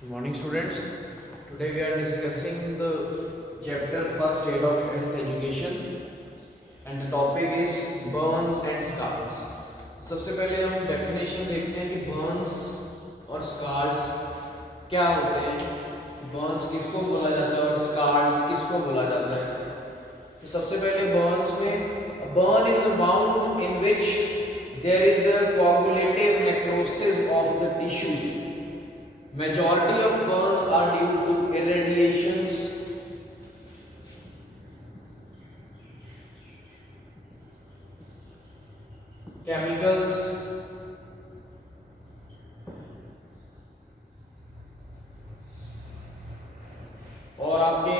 Good morning, students. Today we are discussing the chapter first aid of health education, and the topic is burns and scars. सबसे पहले हम definition देखते हैं कि burns और scars क्या होते हैं, burns किसको बोला जाता है और scars किसको बोला जाता है. तो सबसे पहले burns में a burn is a wound in which there is a coagulative necrosis of the tissues. Majority of burns are due to irradiations, chemicals, और आपके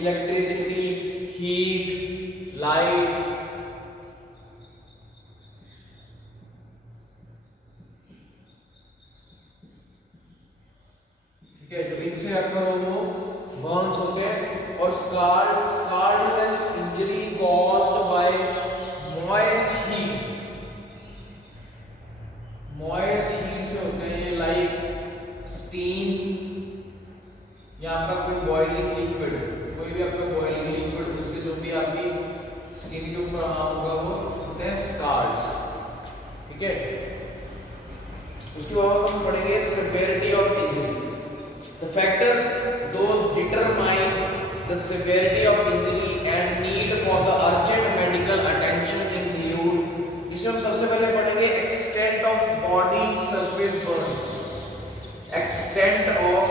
इलेक्ट्रिसिटी, हीट, लाइट, ठीक है. तो इनसे आपका वो बर्न्स होते हैं. और scald is an injury caused by moist heat से होते हैं ये, लाइक स्टीम या आपका कोई बॉइलिंग लिक्विड, कोई भी आपका बॉइलिंग लिक्विड, उससे जो भी आपकी स्किन के ऊपर होगा वो होते हैं स्कार्स. ठीक है. उसके बाद हम पढ़ेंगे severity of injury. The factors those determine the severity of injury and need for the urgent medical attention include, जिसमें हम सबसे पहले पढ़ेंगे extent of body surface burn. Extent of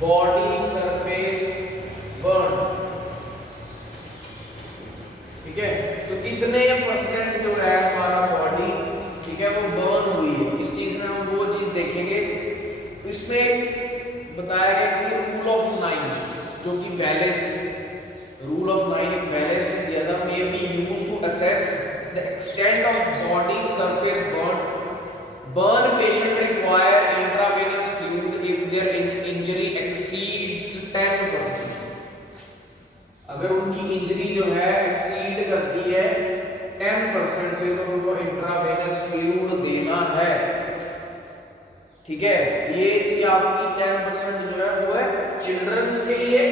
body surface burn. ठीक है. तो कितने परसेंट जो है हमारा बॉडी, ठीक है, वो बर्न हुई है. इस चीज में हम वो चीज देखेंगे. तो इसमें बताया गया कि रूल ऑफ 9, जो कि वैलेस रूल ऑफ 9 एक वैलेस ने दिया था, may be used to assess the extent of body surface burn patient require intravenous fluid if their injury exceeds 10%. अगर उनकी इंजरी जो है एक्सीड करती है 10% से, तो उनको इंट्रावेनस फ्लूइड देना है. ठीक है. ये थी आपकी 10% जो है वो है चिल्ड्रंस के लिए,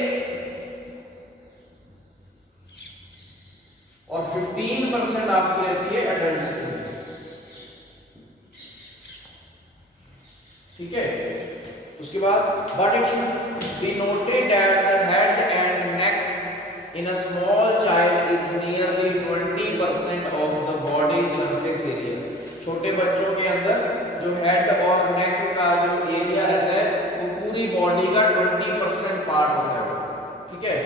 और 15% आपकी रहती है एडल्ट्स के लिए. ठीक है. उसके बाद but it should be noted that the head and neck in a small child is nearly 20% of the body surface area. छोटे बच्चों के अंदर जो हेड और नेक का जो एरिया रहता है वो पूरी बॉडी का 20% पार्ट होता है. ठीक है.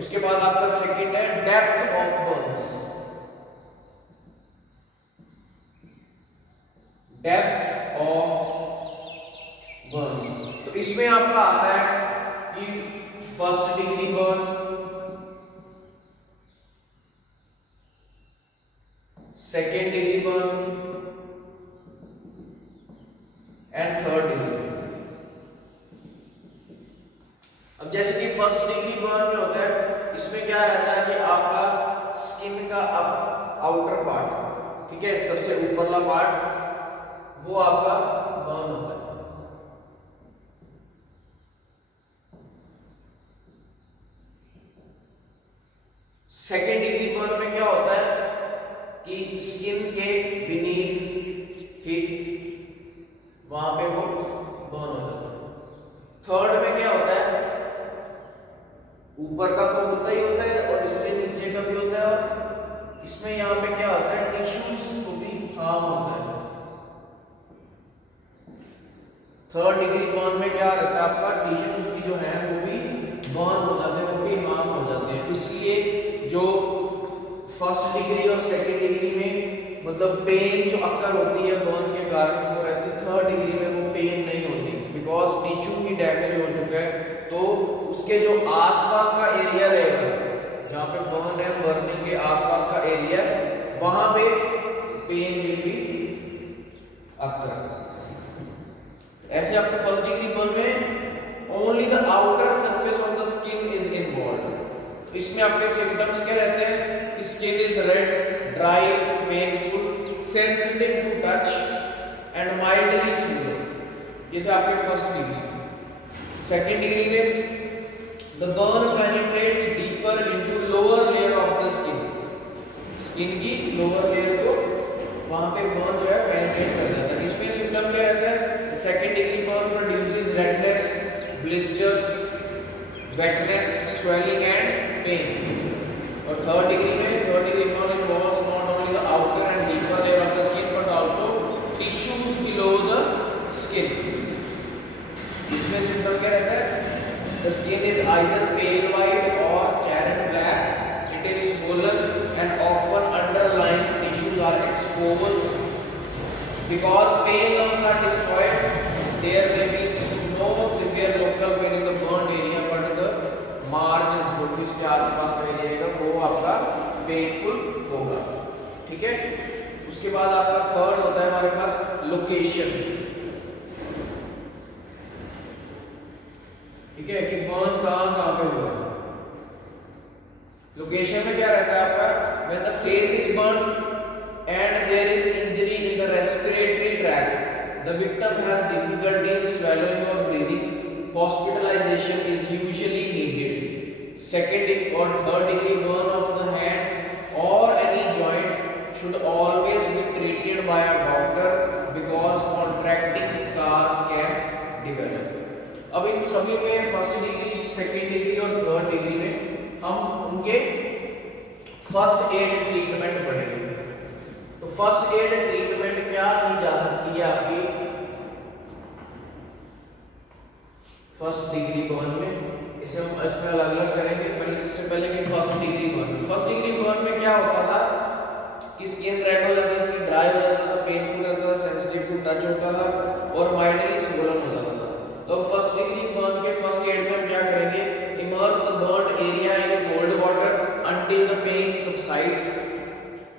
उसके बाद आपका सेकंड है depth of Burns. Depth of Burns. तो इसमें आपका आता है कि first degree burn, second degree burn and third degree. अब जैसे कि फर्स्ट डिग्री बर्न में होता है, इसमें क्या रहता है कि आपका स्किन का आउटर पार्ट, ठीक है, सबसे ऊपरला पार्ट, वो आपका बर्न होता है. सेकेंड डिग्री बर्न में क्या होता है कि स्किन के बीनीथ, ठीक, वहां पे वो बर्न हो जाता है. थर्ड में क्या होता है, ऊपर का तो होता ही होता है और इससे नीचे का भी होता है, और इसमें यहाँ पे क्या होता है, टिश्यूज को भी हार्म होता है. थर्ड डिग्री बर्न में क्या रहता है, आपका टिश्यूज भी जो है वो भी बर्न हो जाते हैं, वो भी हार्म हो जाते हैं. इसलिए जो फर्स्ट डिग्री और सेकेंड डिग्री में मतलब पेन जो अक्कर होती है बर्न के कारण वो रहती है, थर्ड डिग्री में वो पेन नहीं होती, बिकॉज टिश्यू ही डैमेज हो चुका है. तो उसके जो आसपास का एरिया रहेगा, जहाँ पे बर्न है, बर्निंग के आसपास का एरिया, वहां पे पेन विल बी अक्कर. ऐसे आपके फर्स्ट डिग्री बर्न में only the outer surface of the skin is involved. तो इसमें आपके सिम्टम्स क्या रहते हैं, skin is red, dry, painful, sensitive to touch and mildly swollen. ये थे आपके फर्स्ट डिग्री। सेकेंड डिग्री में the burn penetrates deeper into lower layer of the skin, skin की लोअर लेयर को वहां पे बर्न जो है पेनिट्रेट कर जाता है। इसमें सिम्टम क्या रहता है? Second degree burn produces redness, blisters, wetness, swelling and pain. और third degree burn involves not only the outer and deeper layer of the skin but also tissues below the skin. इसमें symptom क्या रहता है? The skin is either pale white or charred black. It is swollen and often underlying tissues are exposed. Because pale nerves are destroyed, there may be no severe local pain in the burned area, but the margins जो भी उसके आसपास का area रहेगा वो आपका painful होगा। ठीक है। उसके बाद आपका थर्ड होता है हमारे पास लोकेशन। ठीक है कि बर्न कहां पे हुआ है। लोकेशन में क्या रहता है आपका? When the face is burn and there is injury in the respiratory tract, the victim has difficulty in swallowing और breathing, hospitalization is usually needed. Second और third degree burn of the hand और any joint should always be treated by a doctor because contracting scars can develop. अब इन सभी में first degree, second degree और third degree में हम उनके फर्स्ट एड ट्रीटमेंट पढ़ेंगे। तो फर्स्ट एड ट्रीटमेंट क्या की जा सकती है आपकी फर्स्ट डिग्री बर्न में? इसे हम इसमें अलग अलग करेंगे। पहले सबसे पहले कि first degree burn, first degree burn में क्या होता था कि स्किन रेड हो जाती थी, ड्राई हो जाता था, पेनफुल रहता था, सेंसिटिव टू टच होता था और माइल्डली स्वोलन हो जाता था। तो फर्स्ट डिग्री बर्न के फर्स्ट एड में हम क्या करेंगे? Immerse the burn area in cold water until the pain subsides.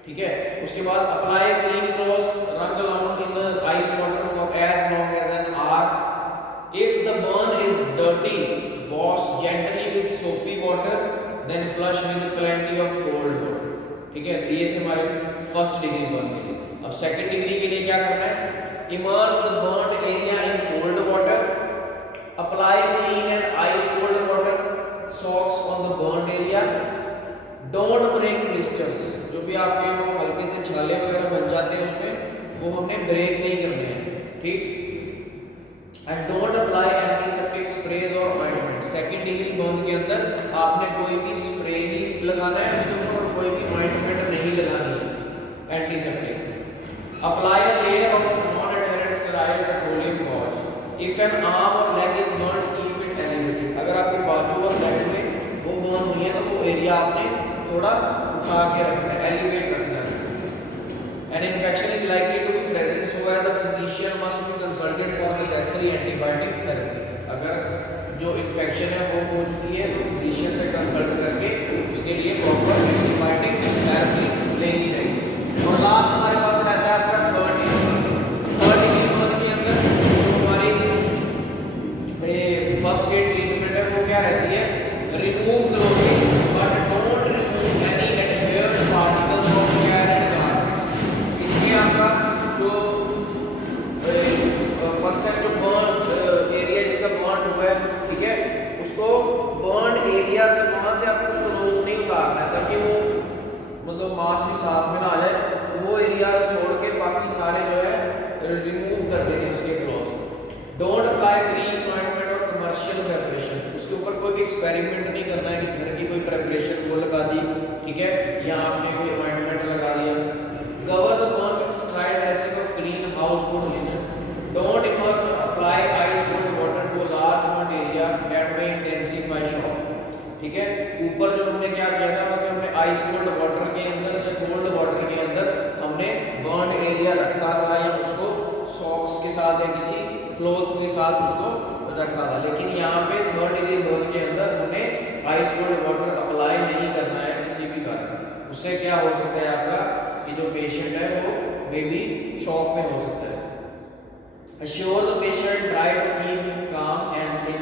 ठीक है। उसके बाद apply clean cloths, run around in the ice water for as long as an hour. If the burn is dirty, wash gently with soapy water, then flush with plenty of cold water. ठीक है। तो ये थे हमारे first degree burn के लिए। अब second degree के लिए क्या करना है? Immerse the burn area in cold water, apply clean and ice cold water socks on the burned area, don't break blisters। जो भी आपके वो हल्के से छाले वगैरह बन जाते हैं उसमें वो हमने ब्रेक नहीं करने हैं। ठीक। and don't apply antiseptic sprays or ointment। Second degree burn के अंदर आपने कोई भी स्प्रे नहीं लगाना है उसके ऊपर और कोई भी ऑइंटमेंट नहीं लगानी है antiseptic. apply a layer of non-adherent sterile petroleum gauze। If an arm or leg is burned, keep it elevated। अगर आपके बाजू और लेग में वो बर्न हुई है तो वो एरिया आपने थोड़ा उठा के रखना है, एलिवेट रखना है। An infection is likely to be present, so as a physician must be consulted for necessary antibiotic therapy। अगर जो इन्फेक्शन है वो हो चुकी है तो फिजिशियन से कंसल्ट करके उसके लिए प्रॉपर एंटीबायोटिक थेरेपी लेनी चाहिए। और लास्ट हमारे पास रहता है आपका थर्ड डिग्री बर्न के अंदर फर्स्ट एड ट्रीटमेंट है वो क्या रहती है? Remove clothing but don't remove any adhered particles of charred garments. इसमें आपका जो पर्सन जो बर्न एरिया जिसका बर्न हुआ है, ठीक है, उसको बर्न एरिया से वहां से आपको क्लोथ नहीं उतारना है ताकि वो मतलब मांस भी साथ में ना आ जाए। वो एरिया छोड़ के बाकी सारे जो है रिमूव कर देंगे उसके cloth. Don't apply grease ointment और कमर्शियल प्रिपरेशन। उसके ऊपर कोई भी एक्सपेरिमेंट नहीं करना है कि घर की कोई प्रिपरेशन वो लगा दी, ठीक है, या आपने कोई ऑइंटमेंट लगा दिया। Cover the burn with stride dressing of clean household linen. Don't immerse और apply ice cold water to large burn area that may intensify shock. ठीक है। ऊपर जो हमने क्या किया था उसमें हमने आइस कोल्ड वाटर के अंदर या कोल्ड वाटर के अंदर हमने बर्न एरिया रखा था या उसको सॉक्स के साथ या किसी क्लॉथ के साथ उसको रखा था। लेकिन यहाँ पे थर्ड डिग्री बर्न के अंदर हमने आइस कोल्ड वाटर अप्लाई नहीं करना है किसी भी कारण। उससे क्या हो सकता है आपका कि जो पेशेंट है वो मे बी शॉक में हो सकता है। Assure the patient try to keep him calm and in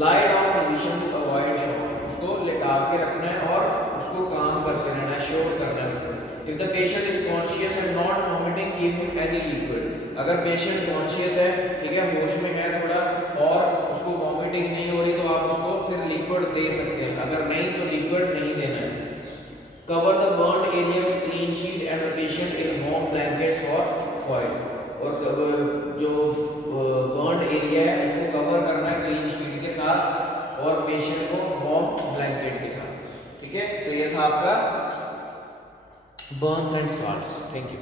lie down position to avoid shock। उसको लेटा के रखना है और उसको काम करते रहना है, श्योर करना है उसको। If the patient is conscious and not vomiting give him any liquid. अगर पेशेंट कॉन्शियस है, ठीक है, होश में है थोड़ा, और उसको वॉमिटिंग नहीं हो रही, तो आप उसको फिर लिक्विड दे सकते हैं, अगर नहीं तो लिक्विड नहीं देना है। Cover the burned area with clean sheet and the patient in warm blankets और फॉइल। और जो बर्न्ड एरिया है उसको कवर करना है क्लीन शीट के साथ और पेशेंट को वार्म ब्लैंकेट के साथ, ठीक है। तो ये था आपका burns and scars. Thank you.